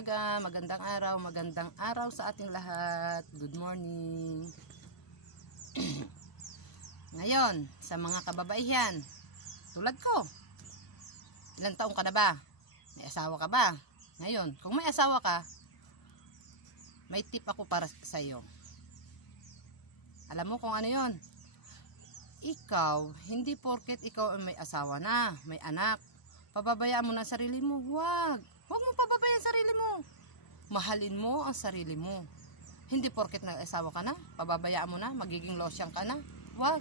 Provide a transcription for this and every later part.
umaga, magandang araw sa ating lahat. Good morning. Ngayon, sa mga kababaihan, tulad ko, ilang taong ka na ba? May asawa ka ba? Ngayon, kung may asawa ka, may tip ako para sa iyo. Alam mo kung ano yon? Ikaw, hindi porket ikaw ay may asawa na, may anak, pababayaan mo na sarili mo. Huwag mo pababayaan sarili mo. Mahalin mo ang sarili mo. Hindi porket nag-asawa ka na, pababayaan mo na, magiging losyang ka na. Huwag.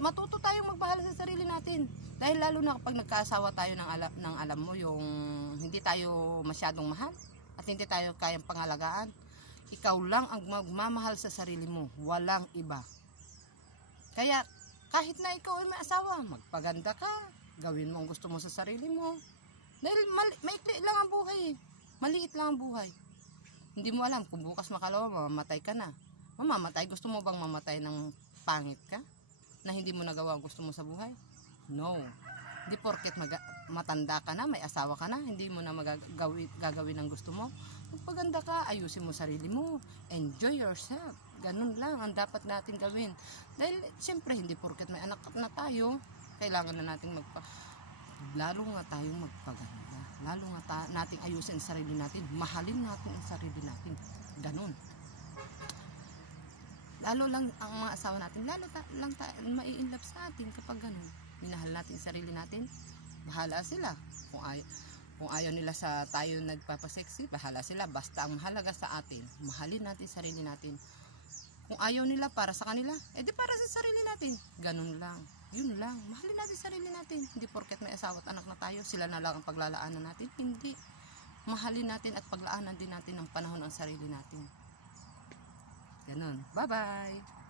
Matuto tayong magmahal sa sarili natin. Dahil lalo na kapag nagkaasawa tayo ng alam mo, yung hindi tayo masyadong mahal at hindi tayo kayang pangalagaan. Ikaw lang ang magmamahal sa sarili mo, walang iba. Kaya kahit na ikaw ay may asawa, magpaganda ka, gawin mo ang gusto mo sa sarili mo. Dahil maikli lang ang buhay eh. Maliit lang ang buhay. Hindi mo alam kung bukas makalawa mamamatay ka na. Mamamatay, gusto mo bang mamatay ng pangit ka? Na hindi mo nagawa ang gusto mo sa buhay? No. Hindi porket matanda ka na, may asawa ka na, hindi mo na gagawin ang gusto mo. Magpaganda ka, ayusin mo sarili mo. Enjoy yourself. Ganun lang ang dapat natin gawin. Dahil siyempre hindi porket may anak na tayo, kailangan na natin lalo nga tayong magpaganda. Lalo nga nating ayusin ang sarili natin. Mahalin natin ang sarili natin. Ganun. Lalo lang ang mga asawa natin, lang mai-inlove sa atin kapag ganun. Minahal natin sarili natin. Bahala sila. Kung ayaw nila sa tayo nagpapaseksi, bahala sila. Basta ang mahalaga sa atin, mahalin natin sarili natin. Kung ayaw nila para sa kanila, edi para sa sarili natin. Ganun lang. Yun lang. Mahalin natin sarili natin. Hindi porket may asawa at anak na tayo, sila na lang ang paglalaanan natin. Hindi. Mahalin natin at paglaanan din natin ng panahon ang sarili natin. Ganun. Bye-bye!